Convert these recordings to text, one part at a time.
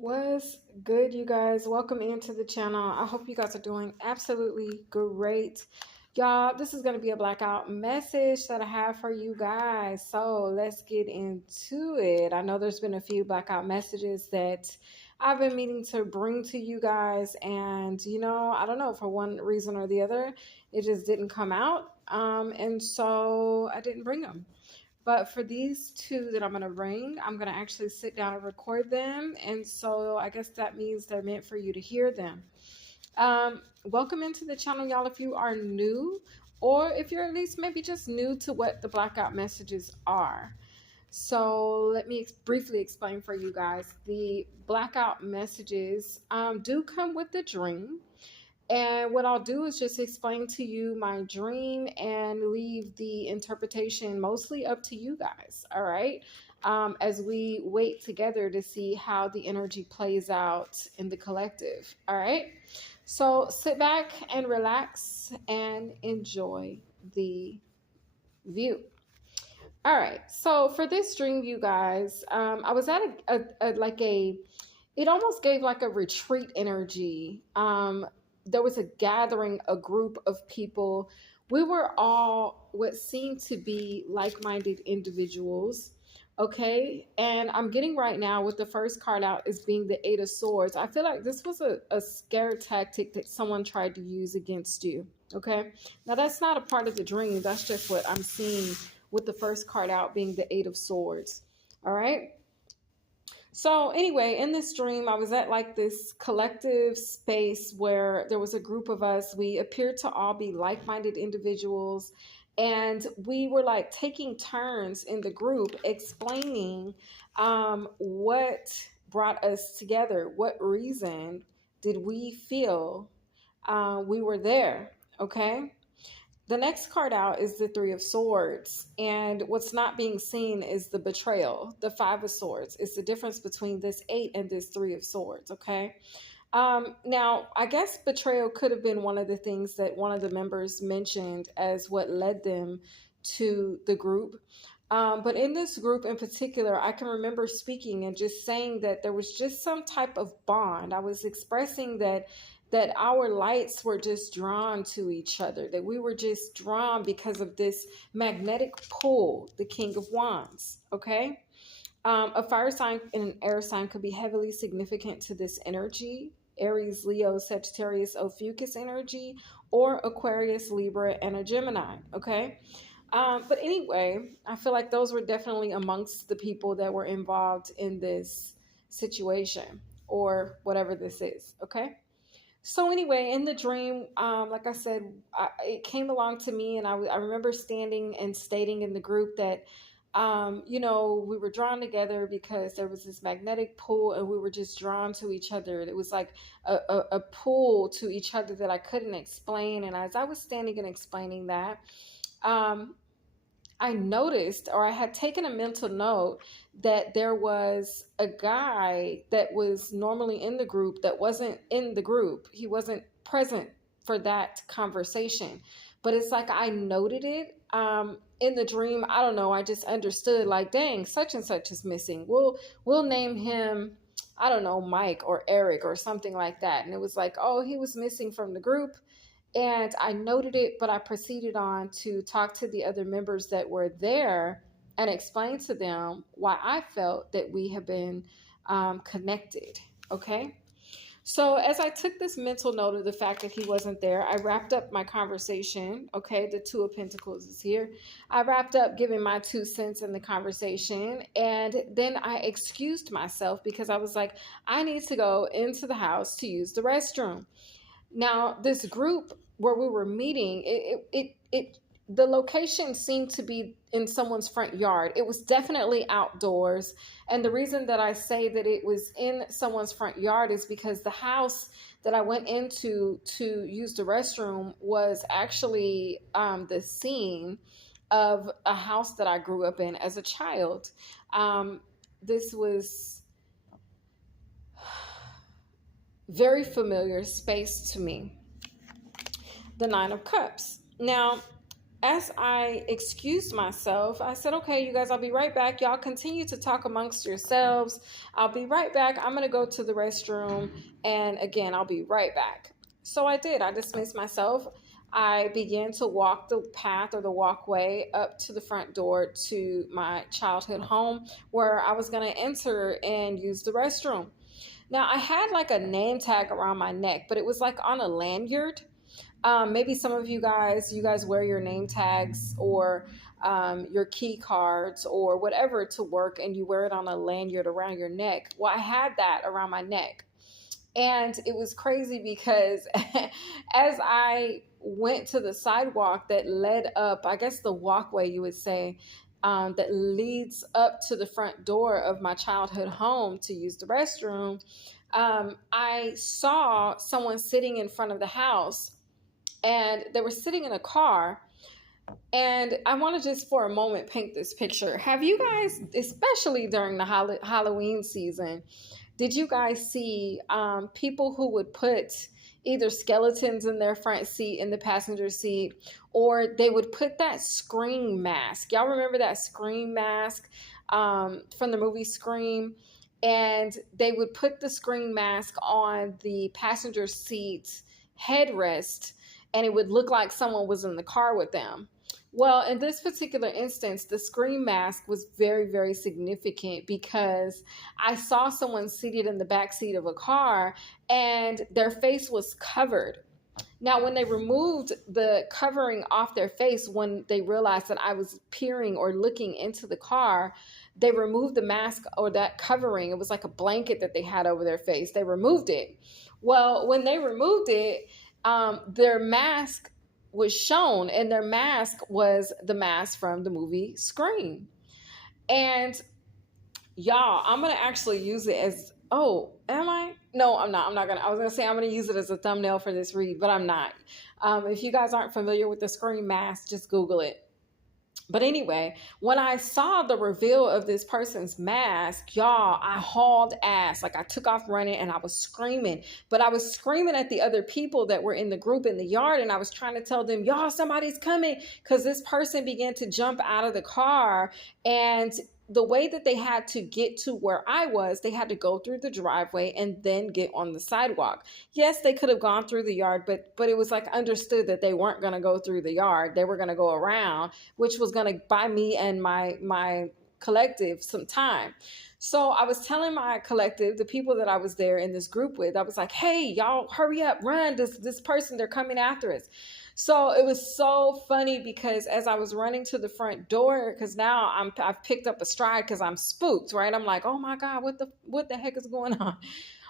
What's good, you guys? Welcome into the channel. I hope you guys are doing absolutely great. Y'all, this is going to be a blackout message that I have for you guys. So let's get into it. I know there's been a few blackout messages that I've been meaning to bring to you guys. And, I don't know, for one reason or the other, it just didn't come out. And so I didn't bring them. But for these two that I'm going to bring, I'm going to actually sit down and record them. And so I guess that means they're meant for you to hear them. Welcome into the channel, y'all, if you are new, or if you're at least maybe just new to what the blackout messages are. So let me briefly explain for you guys. The blackout messages do come with the dream. And what I'll do is just explain to you my dream and leave the interpretation mostly up to you guys, all right? As we wait together to see how the energy plays out in the collective, all right? So sit back and relax and enjoy the view. All right, so for this dream, you guys, I was at it almost gave like a retreat energy. There was a gathering, a group of people. We were all what seemed to be like-minded individuals. Okay. And I'm getting right now with the first card out is being the Eight of Swords. I feel like this was a scare tactic that someone tried to use against you. Okay. Now that's not a part of the dream. That's just what I'm seeing with the first card out being the Eight of Swords. All right. So anyway, in this dream, I was at like this collective space where there was a group of us. We appeared to all be like-minded individuals. And we were like taking turns in the group explaining what brought us together. What reason did we feel we were there? Okay. The next card out is the Three of Swords. And what's not being seen is the betrayal, the Five of Swords. It's the difference between this Eight and this Three of Swords, okay? Now, I guess betrayal could have been one of the things that one of the members mentioned as what led them to the group. But in this group in particular, I can remember speaking and just saying that there was just some type of bond. I was expressing that our lights were just drawn to each other, that we were just drawn because of this magnetic pull, the King of Wands, okay? A fire sign and an air sign could be heavily significant to this energy. Aries, Leo, Sagittarius, Ophiuchus energy, or Aquarius, Libra, and a Gemini, okay? But anyway, I feel like those were definitely amongst the people that were involved in this situation or whatever this is, okay? So anyway, in the dream, like I said, it came along to me, and I remember standing and stating in the group that, we were drawn together because there was this magnetic pull, and we were just drawn to each other. It was like a pull to each other that I couldn't explain. And as I was standing and explaining that, I noticed, or I had taken a mental note, that there was a guy that was normally in the group that wasn't in the group. He wasn't present for that conversation. But it's like I noted it in the dream. I don't know. I just understood like, dang, such and such is missing. We'll name him, I don't know, Mike or Eric or something like that. And it was like, oh, he was missing from the group. And I noted it, but I proceeded on to talk to the other members that were there and explain to them why I felt that we have been connected. Okay. So as I took this mental note of the fact that he wasn't there, I wrapped up my conversation. Okay. The Two of Pentacles is here. I wrapped up giving my 2 cents in the conversation. And then I excused myself because I was like, I need to go into the house to use the restroom. Now, this group where we were meeting, the location seemed to be in someone's front yard. It was definitely outdoors. And the reason that I say that it was in someone's front yard is because the house that I went into to use the restroom was actually the scene of a house that I grew up in as a child. This was very familiar space to me. The Nine of Cups. Now, as I excused myself, I said, okay, you guys, I'll be right back. Y'all continue to talk amongst yourselves. I'll be right back. I'm going to go to the restroom. And again, I'll be right back. So I did. I dismissed myself. I began to walk the path or the walkway up to the front door to my childhood home where I was going to enter and use the restroom. Now, I had like a name tag around my neck, but it was like on a lanyard. Maybe some of you guys wear your name tags or your key cards or whatever to work, and you wear it on a lanyard around your neck. Well, I had that around my neck. And it was crazy because as I went to the sidewalk that led up, I guess the walkway you would say, that leads up to the front door of my childhood home to use the restroom, I saw someone sitting in front of the house, and they were sitting in a car. And I want to just for a moment paint this picture. Have you guys, especially during the Halloween season, did you guys see people who would put either skeletons in their front seat in the passenger seat, or they would put that Scream mask? Y'all remember that Scream mask from the movie Scream? And they would put the Scream mask on the passenger seat headrest, and it would look like someone was in the car with them. Well, in this particular instance, the Scream mask was very, very significant because I saw someone seated in the back seat of a car and their face was covered. Now, when they removed the covering off their face, when they realized that I was peering or looking into the car, they removed the mask or that covering. It was like a blanket that they had over their face. They removed it. Well, when they removed it, their mask was shown, and their mask was the mask from the movie Scream. And y'all, I'm gonna actually use it as, oh, am I? No, I'm not. I was gonna say I'm gonna use it as a thumbnail for this read, but I'm not. If you guys aren't familiar with the Scream mask, just Google it. But anyway, when I saw the reveal of this person's mask, y'all, I hauled ass. Like, I took off running and I was screaming. But I was screaming at the other people that were in the group in the yard, and I was trying to tell them, y'all, somebody's coming, because this person began to jump out of the car. And the way that they had to get to where I was, they had to go through the driveway and then get on the sidewalk. Yes, they could have gone through the yard, but it was like understood that they weren't going to go through the yard. They were going to go around, which was going to buy me and my collective some time. So I was telling my collective, the people that I was there in this group with, I was like, hey, y'all, hurry up, run. This person, they're coming after us. So it was so funny because as I was running to the front door, because now I've picked up a stride because I'm spooked, right? I'm like, oh my God, what the heck is going on?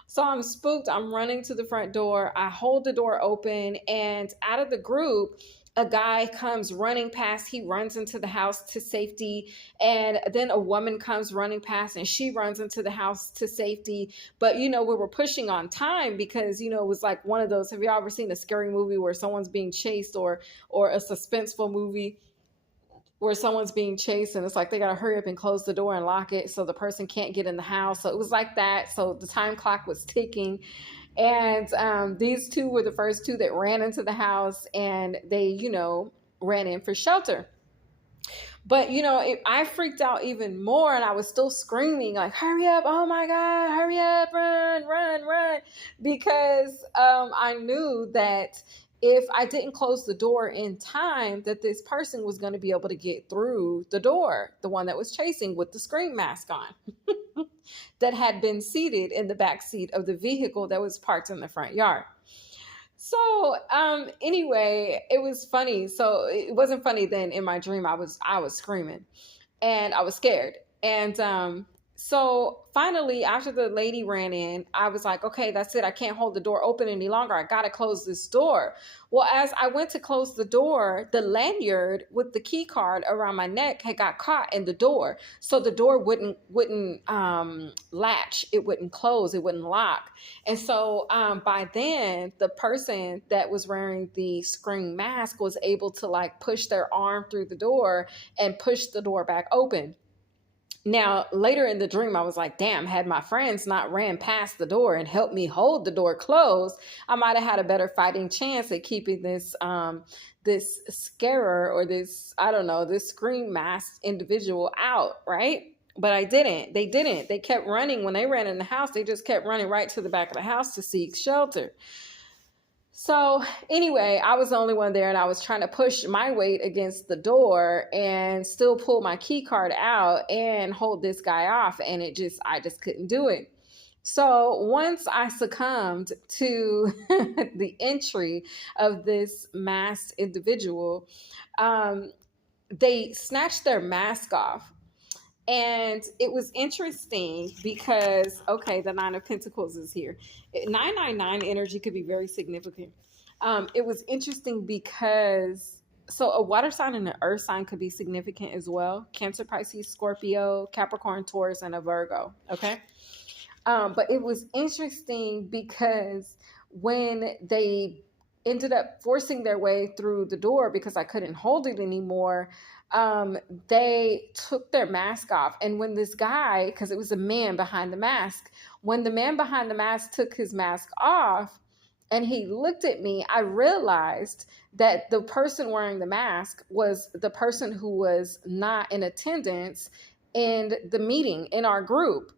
So I'm spooked. I'm running to the front door. I hold the door open, and out of the group, a guy comes running past. He runs into the house to safety. And then a woman comes running past, and she runs into the house to safety. But, we were pushing on time because, it was like one of those, have you ever seen a scary movie where someone's being chased, or a suspenseful movie where someone's being chased and it's like they got to hurry up and close the door and lock it so the person can't get in the house? So it was like that. So the time clock was ticking. And these two were the first two that ran into the house, and they, ran in for shelter. But, I freaked out even more, and I was still screaming like, hurry up. Oh my God, hurry up, run, run, run. Because I knew that if I didn't close the door in time, that this person was going to be able to get through the door, the one that was chasing with the Scream mask on. That had been seated in the back seat of the vehicle that was parked in the front yard. So anyway, it was funny. So it wasn't funny then. In my dream, I was screaming and I was scared. And so finally, after the lady ran in, I was like, okay, that's it. I can't hold the door open any longer. I got to close this door. Well, as I went to close the door, the lanyard with the key card around my neck had got caught in the door. So the door wouldn't latch. It wouldn't close. It wouldn't lock. And so by then, the person that was wearing the Scream mask was able to like push their arm through the door and push the door back open. Now, later in the dream, I was like, damn, had my friends not ran past the door and helped me hold the door closed, I might have had a better fighting chance at keeping this scarer, or this, I don't know, this scream masked individual out, right? But I didn't. They didn't. They kept running. When they ran in the house, they just kept running right to the back of the house to seek shelter. So anyway, I was the only one there, and I was trying to push my weight against the door and still pull my key card out and hold this guy off. And I just couldn't do it. So once I succumbed to the entry of this masked individual, they snatched their mask off. And it was interesting because, okay, the Nine of Pentacles is here. 999 energy could be very significant. It was interesting because, so a water sign and an earth sign could be significant as well. Cancer, Pisces, Scorpio, Capricorn, Taurus, and a Virgo. Okay. But it was interesting because when they ended up forcing their way through the door because I couldn't hold it anymore, they took their mask off. And when this guy, because it was a man behind the mask, when the man behind the mask took his mask off and he looked at me, I realized that the person wearing the mask was the person who was not in attendance in the meeting in our group.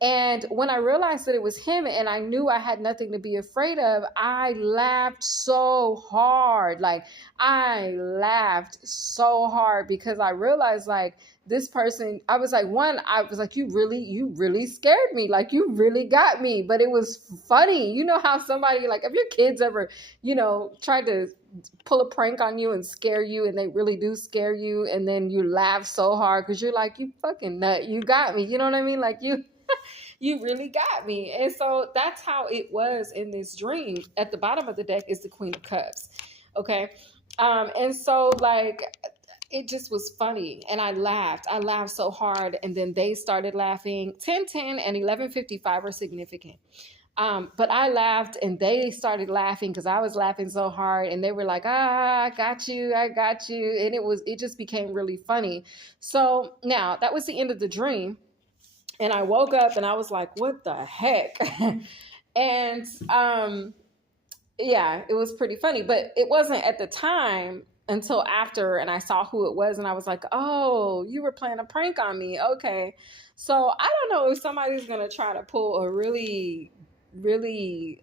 And when I realized that it was him and I knew I had nothing to be afraid of, I laughed so hard. Like, I laughed so hard because I realized, like, this person, I was like, you really scared me. Like, you really got me. But it was funny. You know how somebody, like, if your kids ever, tried to pull a prank on you and scare you, and they really do scare you, and then you laugh so hard because you're like, you fucking nut, you got me. You know what I mean? Like, you really got me. And so that's how it was in this dream. At the bottom of the deck is the Queen of Cups. Okay. And so, like, it just was funny. And I laughed so hard. And then they started laughing. 1010 and 1155 are significant. But I laughed and they started laughing because I was laughing so hard, and they were like, I got you. And it just became really funny. So now that was the end of the dream. And I woke up and I was like, what the heck? And yeah, it was pretty funny, but it wasn't at the time until after, and I saw who it was, and I was like, oh, you were playing a prank on me. Okay. So I don't know if somebody's going to try to pull a really, really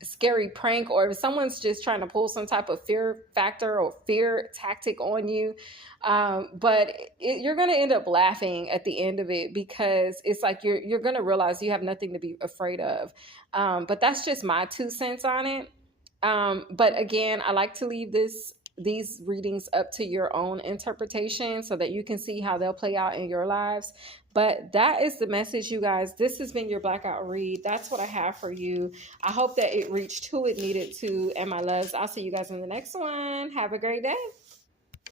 scary prank, or if someone's just trying to pull some type of fear factor or fear tactic on you. But you're going to end up laughing at the end of it because it's like you're going to realize you have nothing to be afraid of. But that's just my 2 cents on it. But again, I like to leave these readings up to your own interpretation so that you can see how they'll play out in your lives. But that is the message, you guys. This has been your blackout read. That's what I have for you. I hope that it reached who it needed to. And my loves, I'll see you guys in the next one. Have a great day.